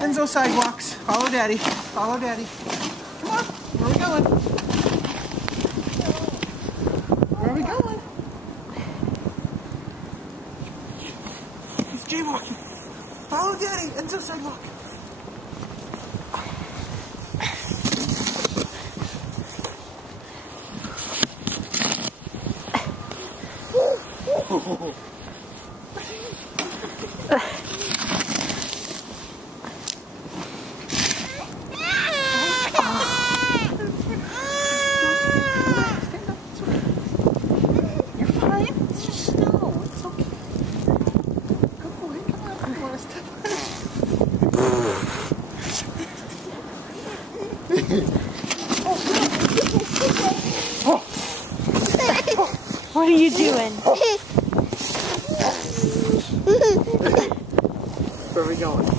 Enzo sidewalks. Follow Daddy. Follow Daddy. Come on. Where are we going? Where are we going? He's jaywalking. Follow Daddy. Enzo sidewalk. You're fine. It's just snow. It's okay. Good boy. Come on. You want to step on? What are you doing? Where are we going?